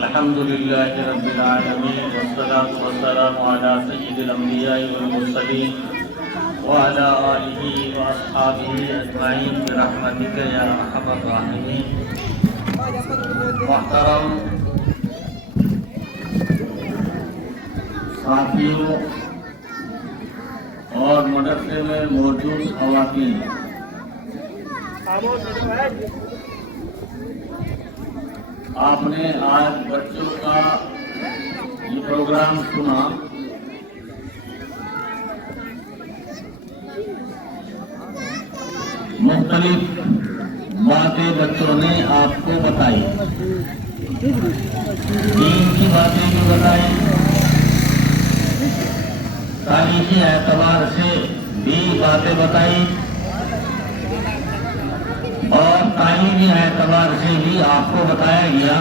الحمد لله رب العالمين والصلاة والسلام على سيد الأنبياء والمرسلين وعلى آله وأصحابه أجمعين برحمتك يا أرحم الراحمين. محترم ساتھیوں اور مدرسے میں موجود خواتین، آپ نے آج بچوں کا یہ پروگرام سنا. مختلف باتیں بچوں نے آپ کو بتائی، دین کی باتیں بھی بتائی، تاریخی اعتبار سے بھی باتیں بتائی اور تعلیمی اعتبار سے بھی آپ کو بتایا گیا.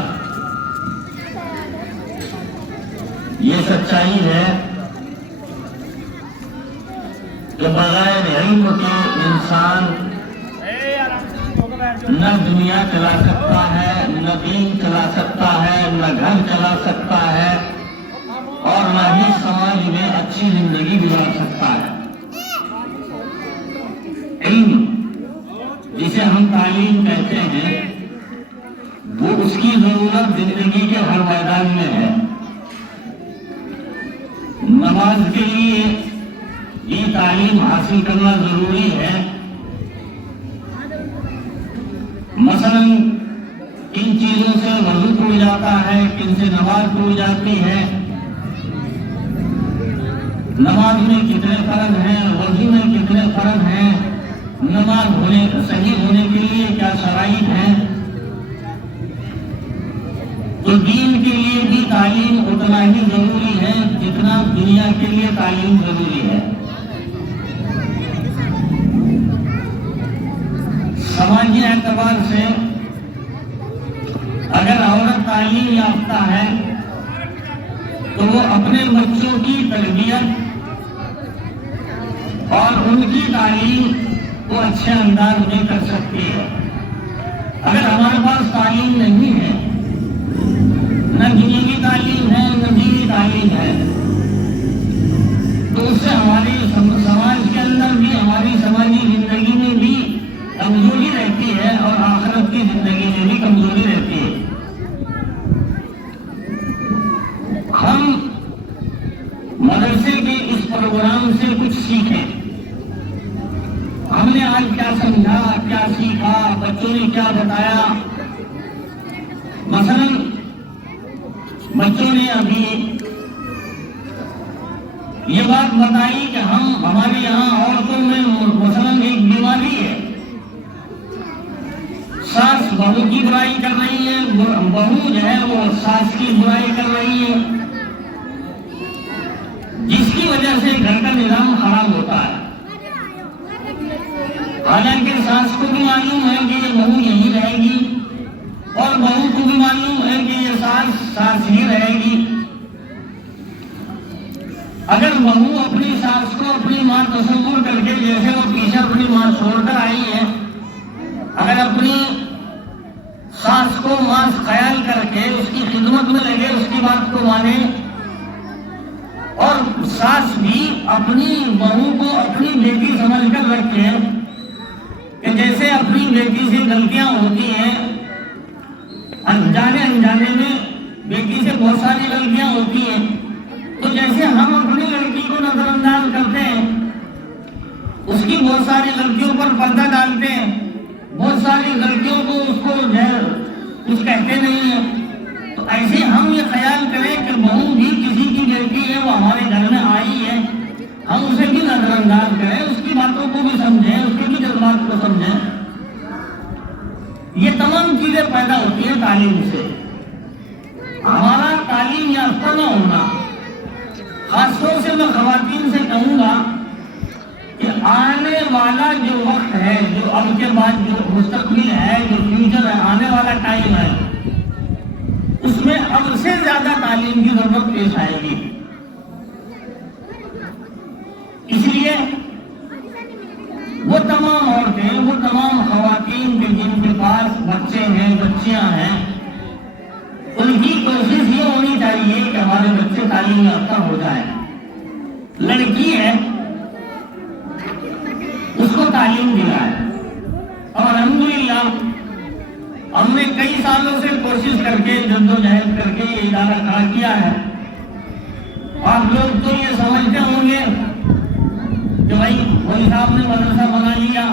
یہ سچائی ہے کہ بغیر علم کے انسان نہ دنیا چلا سکتا ہے، نہ دین چلا سکتا ہے، نہ گھر چلا سکتا ہے اور نہ ہی سماج میں اچھی زندگی گزار سکتا ہے. علم جسے ہم تعلیم کہتے ہیں وہ اس کی ضرورت زندگی کے ہر میدان میں ہے. نماز کے لیے یہ تعلیم حاصل کرنا ضروری ہے. مثلا کن چیزوں سے وضو ٹوٹ جاتا ہے، کن سے نماز ٹوٹ جاتی ہے، نماز میں کتنے فرض ہیں، وضو میں کتنے فرض ہیں، نماز صحیح ہونے کے لیے کیا شرائط ہیں. تو دین کے لیے بھی تعلیم اتنا ہی ضروری ہے جتنا دنیا کے لیے تعلیم ضروری ہے. سماجی اعتبار سے اگر عورت تعلیم یافتہ ہے تو وہ اپنے بچوں کی تربیت اور ان کی تعلیم وہ اچھے انداز میں کر سکتی ہے. اگر ہمارے پاس تعلیم نہیں ہے، نہ دینی تعلیم ہے نہ دینی تعلیم ہے، تو اس سے ہماری سماج کے اندر بھی، ہماری سماجی زندگی میں بھی کمزوری رہتی ہے اور آخرت کی زندگی میں بھی کمزوری رہتی ہے. ہم مدرسے کے اس پروگرام سے کچھ سیکھیں. ہم نے آج کیا سمجھا، کیا سیکھا، بچوں نے کیا بتایا. مثلا بچوں نے ابھی یہ بات بتائی کہ ہمارے یہاں عورتوں میں مثلا ایک بیماری ہے، ساس بہو کی برائی کر رہی ہے، بہو جو ہے وہ ساس کی برائی کر رہی ہے، جس کی وجہ سے گھر کا نظام خراب ہوتا ہے. حالانکہ ساس کو بھی معلوم ہے کہ یہ بہو یہی رہے گی اور بہو کو بھی معلوم ہے کہ یہ ساس ہی رہے گی. اگر بہو اپنی ساس کو اپنی ماں تصور کر کے، جیسے وہ پیچھے اپنی ماں چھوڑ کر آئی ہے، اگر اپنی ساس کو ماں خیال کر کے اس کی خدمت میں لگے، اس کی بات کو مانے، اور ساس بھی اپنی بہو کو اپنی بیٹی سمجھ کر رکھے کہ جیسے اپنی بیٹی سے غلطیاں ہوتی ہیں، انجانے میں بیٹی سے بہت ساری غلطیاں ہوتی ہیں، تو جیسے ہم اپنی لڑکی کو نظر انداز کرتے ہیں، اس کی بہت ساری غلطیوں پر پردہ ڈالتے ہیں، بہت ساری غلطیوں کو اس کو کچھ کہتے نہیں ہیں، تو ایسے ہم یہ خیال کریں کہ بہو بھی کسی کی بیٹی ہے، وہ ہمارے گھر میں آئی ہے، ہم اسے بھی نظر انداز کریں، اس کی باتوں کو بھی سمجھیں، اس کے بھی جذبات کو سمجھیں. یہ تمام چیزیں پیدا ہوتی ہیں تعلیم سے. ہمارا تعلیم یافتہ نہ ہونا، خاص طور سے میں خواتین سے کہوں گا کہ آنے والا جو وقت ہے، جو اب کے بعد جو مستقبل ہے، جو فیوچر ہے، آنے والا ٹائم ہے، اس میں اب سے زیادہ تعلیم کی ضرورت پیش آئے گی. اس لیے وہ تمام عورتیں، وہ تمام خواتین جن کے پاس بچے ہیں، بچیاں ہیں، ان کی کوشش یہ ہونی چاہیے کہ ہمارے بچے تعلیم یافتہ ہو جائیں. لڑکی ہے اس کو تعلیم دیا ہے اور الحمدللہ ہم نے کئی سالوں سے کوشش کر کے جدوجہد کر کے یہ ادارہ کھڑا کیا ہے. آپ لوگ تو یہ سمجھتے ہوں گے کہ بھائی مولوی صاحب نے مدرسہ بنا لیا،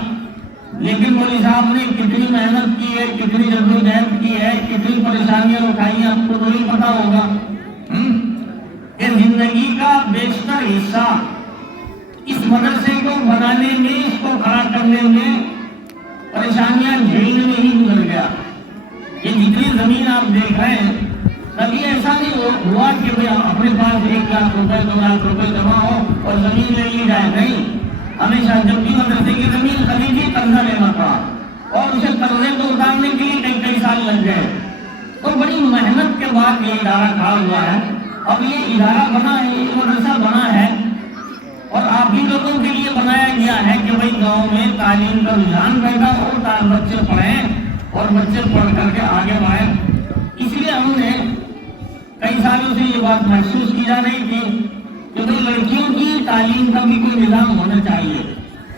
لیکن مولوی صاحب نے کتنی محنت کی ہے، کتنی جدوجہد کی ہے، کتنی پریشانیاں اٹھائی ہیں، آپ کو تو نہیں پتا ہوگا. کہ زندگی کا بیشتر حصہ اس مدرسے کو بنانے میں، اس کو کھڑا کرنے میں، پریشانیاں جھیلنے میں ہی گزر گیا. یہ جتنی زمین آپ دیکھ رہے ہیں، کبھی ایسا نہیں ہوا کہ اپنے پاس 1 لاکھ روپے 2 لاکھ روپے جمع ہو اور زمین لے لی جائے. نہیں، ہمیشہ جب بھی مدرسے کی زمین خریدی قرضہ لینا پڑا اور اسے قرضے کو اتارنے کے لیے کئی سال لگ گئے. تو بڑی محنت کے بعد یہ ادارہ کھڑا ہوا ہے. اب یہ ادارہ بنا ہے، یہ مدرسہ بنا ہے اور آپ ہی لوگوں کے لیے بنایا گیا ہے کہ بھائی گاؤں میں تعلیم کا رجحان پیدا ہو، بچے پڑھیں اور بچے پڑھ کر کے آگے بڑھیں. اس لیے ہم نے کئی سالوں سے یہ بات محسوس کی جا رہی تھی کہ بھائی لڑکیوں کی تعلیم کا بھی کوئی نظام ہونا چاہیے.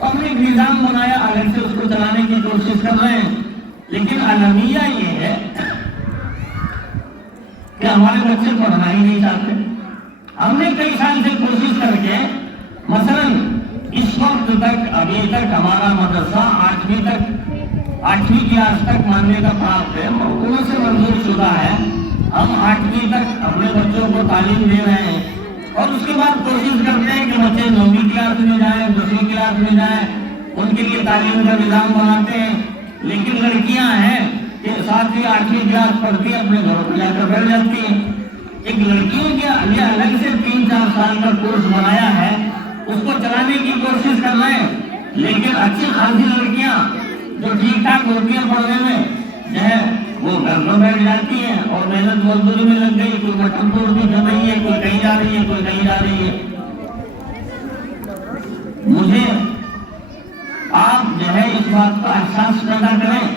ہم نے ایک نظام بنایا، الگ سے اس کو چلانے کی کوشش کر رہے ہیں. لیکن المیہ یہ ہے کہ ہمارے بچے پڑھنا ہی نہیں چاہتے. ہم نے کئی سال سے کوشش کر کے مثلا اس وقت تک ابھی تک ہمارا مدرسہ 8ویں کلاس تک ماننے کا پراپت ہے، حکومت سے منظور شدہ ہے. ہم 8ویں تک اپنے بچوں کو تعلیم دے رہے ہیں اور اس کے بعد کوشش کرتے ہیں کہ بچے 9ویں کلاس میں جائیں، 10ویں کلاس میں جائیں، ان کے لیے تعلیم کا نظام بناتے ہیں. لیکن لڑکیاں ہیں کہ 7ویں 8ویں کلاس پڑھتی ہیں، اپنے گھروں پہ جا کر بیٹھ جاتی ہیں. ایک لڑکیوں کے لیے الگ سے 3-4 سال کا کورس بنایا ہے، اس کو چلانے کی کوشش کر رہے ہیں. لیکن اچھی خاصی لڑکیاں جو ٹھیک ٹھاک ہوتی ہیں پڑھنے میں جو ہے وہ گھر میں بیٹھ جاتی ہیں اور محنت مزدوری میں لگ گئی. کوئی بٹن توڑ بھی کر رہی ہے، کوئی کہیں جا رہی ہے، کوئی کہیں جا رہی ہے. مجھے آپ جو ہے اس بات کا احساس پیدا کریں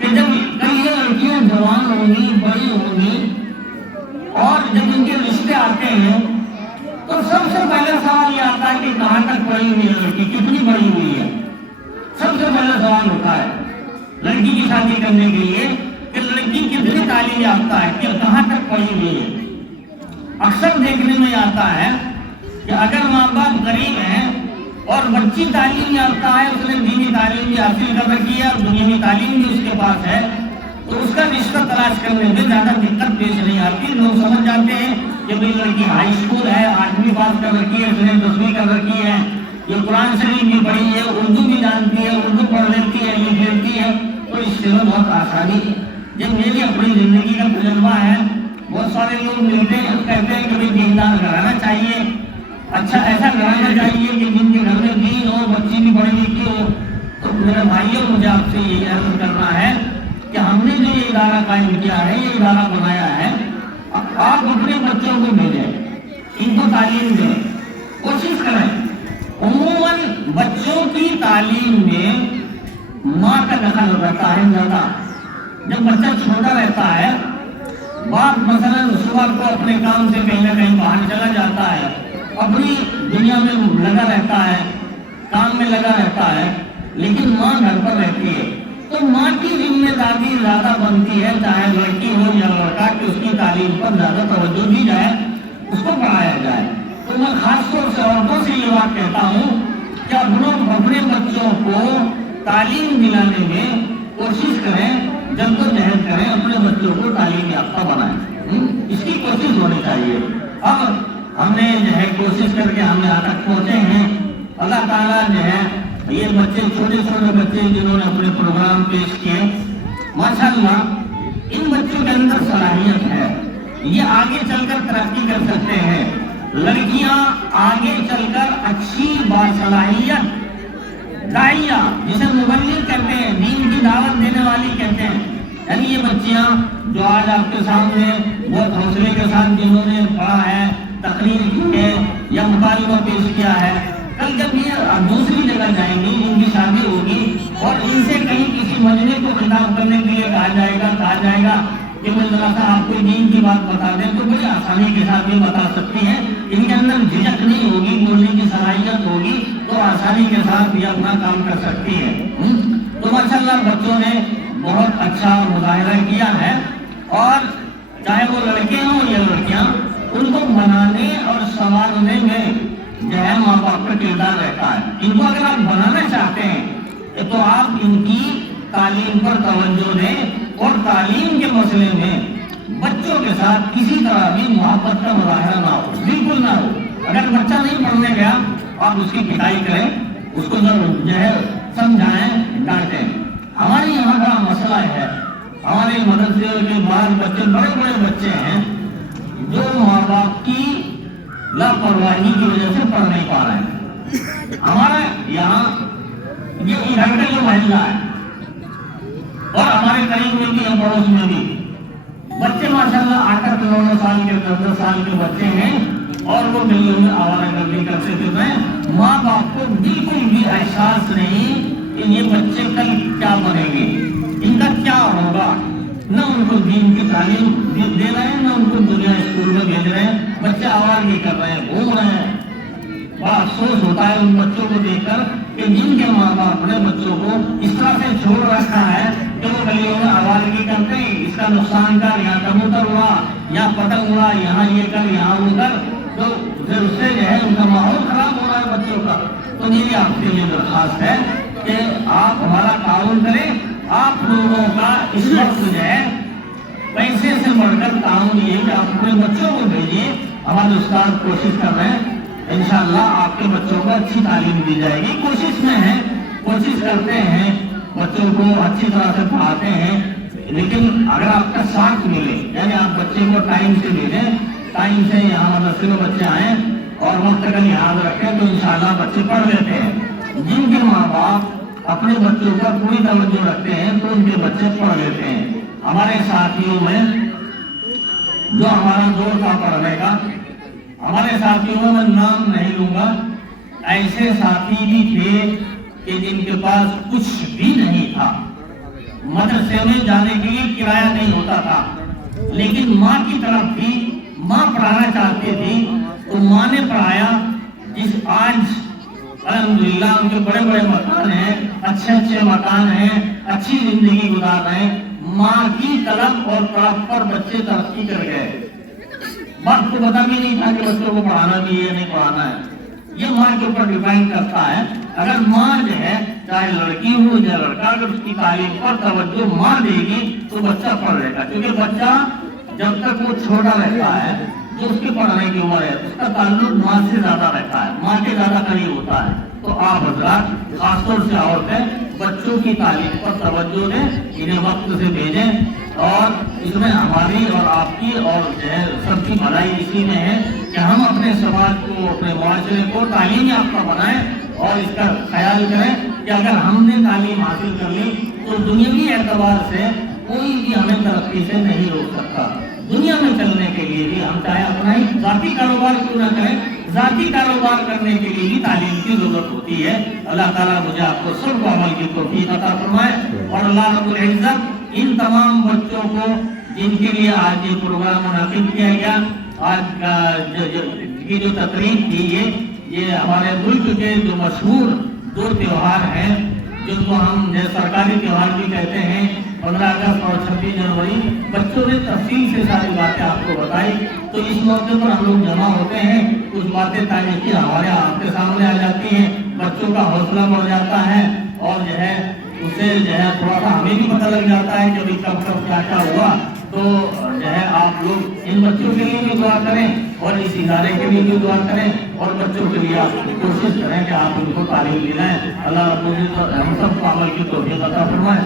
کہ جب کئی لڑکیاں جوان ہوں گی، بڑی ہوں گی اور جب ان کے رشتے آتے ہیں تو سب سے پہلا سوال یہ آتا ہے کہ کہاں تک پڑھی ہوئی ہے لڑکی، کتنی پڑھی ہوئی ہے. سب سے پہلا سوال ہوتا ہے لڑکی کی شادی کرنے کے لیے کہ لڑکی کتنی تعلیم یافتہ ہے، کہ کہاں تک پڑھی ہوئی ہے. اکثر دیکھنے میں آتا ہے کہ اگر ماں باپ غریب ہیں اور بچی تعلیم یافتہ ہے، اس نے دینی تعلیم بھی حاصل کر رکھی ہے اور دنیاوی تعلیم بھی اس کے پاس ہے، تو اس کا رشتہ تلاش کرنے میں زیادہ دقت پیش نہیں آتی. لوگ سمجھ جاتے ہیں کہ بھئی لڑکی ہائی اسکول ہے، 8ویں پاس کر رکھی ہے، اس نے 10ویں کر رکھی ہے، یہ قرآن شریف بھی پڑھی ہے، اردو بھی جانتی ہے، اردو پڑھ لیتی ہے، لکھ لیتی ہے، تو اس سے بہت آسانی ہے. جب میری اپنی زندگی کا تجربہ ہے، بہت سارے لوگ ملتے ہیں کہتے ہیں کہ بھئی دیندار کرانا چاہیے، اچھا ایسا کرانا چاہیے کہ جن کے گھر میں دین ہو، بچی بھی پڑھی لکھی ہو. تو میرے بھائیوں، مجھے آپ سے یہ عرض کرنا ہے کہ ہم نے جو یہ ادارہ قائم کیا ہے، یہ ادارہ بنایا ہے، آپ اپنے بچوں کو بھیجیں، ان کو تعلیم دیں، کوشش کریں. عموماً بچوں کی تعلیم میں ماں کا دخل رہتا ہے زیادہ. جب بچہ چھوٹا رہتا ہے، باپ مثلا صبح کو اپنے کام سے کہیں نہ کہیں باہر چلا جاتا ہے، اپنی دنیا میں لگا رہتا ہے، کام میں لگا رہتا ہے، لیکن ماں گھر پر رہتی ہے. تو ماں کی ذمہ داری زیادہ بنتی ہے، چاہے لڑکی ہو یا لڑکا، کہ اس کی تعلیم پر زیادہ توجہ دی جائے، اس کو پڑھایا جائے. تو میں خاص طور سے عورتوں سے یہ بات کہتا ہوں کہ اپنے بچوں کو تعلیم دلانے میں کوشش کریں، جدوجہد کریں، اپنے بچوں کو تعلیم یافتہ بنائیں. اس کی کوشش ہونی چاہیے. اب ہم نے جو ہے کوشش کر کے ہم یہاں تک پہنچے ہیں. اللہ تعالیٰ جو ہے یہ بچے، چھوٹے چھوٹے بچے جنہوں نے اپنے پروگرام پیش کیے، ماشاءاللہ ان بچوں کے اندر صلاحیت ہے، یہ آگے چل کر ترقی کر سکتے ہیں. لڑکیاں آگے چل کر اچھی باصلاحیت داعیہ، جسے مبلغ کہتے ہیں، دین کی دعوت دینے والی کہتے ہیں، یعنی یہ بچیاں جو آج آپ کے سامنے بہت حوصلے کے ساتھ جنہوں نے پڑھا ہے، تقریر کی ہے یا مطالبہ پیش کیا ہے، کل جب یہ دوسری جگہ جائیں گی، ان کی شادی ہوگی اور ان سے کہیں کسی مجلس کو خطاب کرنے کے لیے کہا جائے گا کہ وہ ذرا سا آپ کو دین کی بات بتا دیں تو بڑی آسانی کے ساتھ بھی بتا سکتی ہیں. ان کے اندر جھجک نہیں ہوگی, بولنے کی صلاحیت ہوگی تو آسانی کے ساتھ یہ اپنا کام کر سکتی ہے. تو ماشاءاللہ بچوں نے بہت اچھا مظاہرہ کیا ہے, اور چاہے وہ لڑکے ہوں یا لڑکیاں, ان کو بنانے اور سنوارنے میں جو ہے ماں باپ کا کردار رہتا ہے. ان کو اگر آپ بنانا چاہتے ہیں تو آپ ان کی تعلیم پر توجہ دیں, اور تعلیم کے مسئلے میں بچوں کے ساتھ کسی طرح بھی محبت کا مظاہرہ نہ ہو, بالکل نہ ہو. اگر بچہ نہیں پڑھنے گیا آپ اس کی پٹائی کریں, اس کو جو ہے سمجھائیں, ڈانٹیں. ہمارے یہاں کا مسئلہ ہے, ہمارے مدرسے کے بعض بچے بڑے بڑے بچے ہیں جو ماں باپ کی لاپرواہی کی وجہ سے پڑھ نہیں پا رہے ہیں. ہمارے یہاں یہ ادھر کا جو محلہ ہے اور ہمارے قریب میں بھی ہے, پڑوس میں بھی بچے ماشاءاللہ 8-9 سال کے 10 سال کے بچے ہیں, اور وہ گلیوں میں آوارہ گردی کرتے پھر رہے ہیں. ماں باپ کو بالکل بھی احساس نہیں کہ یہ بچے کل کیا بنیں گے, ان کا کیا ہوگا. نہ ان کو دین کی تعلیم دے رہے ہیں, نہ ان کو دنیا اسکول میں بھیج رہے ہیں. بچے آوارگی کر رہے ہیں, گھوم رہے ہیں. بڑا افسوس ہوتا ہے ان بچوں کو دیکھ کر کہ جن کے ماں باپ نے بچوں کو اس طرح سے چھوڑ رکھا ہے کہ وہ گلیوں میں آوارگی کرتے ہیں. اس کا نقصان کر, یہاں کبوتر اڑا, یہاں پتنگ اڑا, یہاں یہ کر, یہاں وہ کر, تو پھر اس سے جو ہے ان کا ماحول خراب ہو رہا ہے بچوں کا. تو میری آپ کے لیے درخواست ہے کہ آپ ہمارا تعاون کریں. آپ لوگوں کا اس وقت جو ہے پیسے سے بڑھ کر تعاون یہ کہ آپ اپنے بچوں کو بھیجیے. ہمارے استاد کوشش کر رہے ہیں, انشاءاللہ آپ کے بچوں کو اچھی تعلیم دی جائے گی. کوشش میں ہیں, کوشش کرتے ہیں, بچوں کو اچھی طرح سے پڑھاتے ہیں. لیکن اگر آپ کا ساتھ ملے, یعنی آپ بچے کو ٹائم سے بھیجیں, ٹائم سے یہاں مدرسے میں بچے آئیں اور وقت کا لحاظ رکھیں, تو انشاءاللہ بچے پڑھ لیتے ہیں. جن کے ماں باپ اپنے بچوں پر پوری توجہ رکھتے ہیں تو ان کے بچے پڑھ لیتے ہیں. ہمارے ساتھیوں میں جو ہمارا دور تھا پڑھنے کا, ہمارے ساتھیوں میں نام نہیں لوں گا, ایسے ساتھی بھی تھے کہ جن کے پاس کچھ بھی نہیں تھا. مدرسے میں جانے کے لیے کرایہ نہیں ہوتا تھا, لیکن ماں کی طرف بھی ماں پڑھانا چاہتی تھی تو ماں نے پڑھایا. جس آج الحمدللہ ان کے بڑے بڑے مکان ہیں, اچھے مکان ہیں, اچھی زندگی گزار رہے ہیں. ماں کی طلب اور طرف پر بچے ترقی کر گئے. باپ کو پتا بھی نہیں تھا کہ بچوں کو پڑھانا بھی ہے نہیں پڑھانا ہے. یہ ماں کے اوپر ڈیپینڈ کرتا ہے. اگر ماں جو ہے چاہے لڑکی ہو یا لڑکا, اگر اس کی تعلیم پر توجہ ماں دے گی تو بچہ پڑھ لے گا. کیونکہ بچہ جب تک وہ چھوٹا رہتا ہے, جو اس کے پڑھنے کی عمر ہے, اس کا تعلق ماں سے زیادہ رہتا ہے, ماں کے زیادہ قریب ہوتا ہے. تو آپ حضرات خاص طور سے عورتیں بچوں کی تعلیم پر توجہ دیں, انہیں وقت سے بھیجیں, اور اس میں ہماری اور آپ کی اور جو ہے سب کی بھلائی اسی میں ہے کہ ہم اپنے سماج کو, اپنے معاشرے کو تعلیم یافتہ بنائیں, اور اس کا خیال کریں کہ اگر ہم نے تعلیم حاصل کر لی تو دنیاوی اعتبار سے کوئی بھی ہمیں ترقی سے نہیں روک سکتا. دنیا میں چلنے کے لیے بھی ہم چاہے اپنا ہی ذاتی کاروبار کیوں نہ کریں, ذاتی کاروبار کرنے کے لیے بھی تعلیم کی ضرورت ہوتی ہے. اللہ تعالیٰ مجھے آپ کو سب کو عمل کی توفیق عطا فرمائے, اور اللہ رب العزت ان تمام بچوں کو جن کے لیے آج یہ پروگرام منعقد کیا گیا, آج کی جو تقریب تھی, یہ ہمارے ملک کے جو مشہور 2 تہوار ہیں جن کو ہم سرکاری تہوار بھی کہتے ہیں, 15 اگست اور 26 جنوری. بچوں نے تفصیل سے ساری باتیں آپ کو بتائی, تو اس موقع پر ہم لوگ جمع ہوتے ہیں, کچھ باتیں تاریخی ہمارے آپ کے سامنے آ جاتی ہیں, بچوں کا حوصلہ بڑھ جاتا ہے, اور جو ہے اسے جو ہے تھوڑا سا ہمیں بھی پتہ لگ جاتا ہے کہ کب کیا ہوا. تو جو ہے آپ لوگ ان بچوں کے لیے بھی دعا کریں, اور اس ادارے کے لیے بھی دعا کریں, اور بچوں کے لیے آپ کوشش کریں کہ آپ ان کو تعلیم دلائیں. اللہ رب العزت ہم سب کو عمل کی توفیق عطا فرمائے.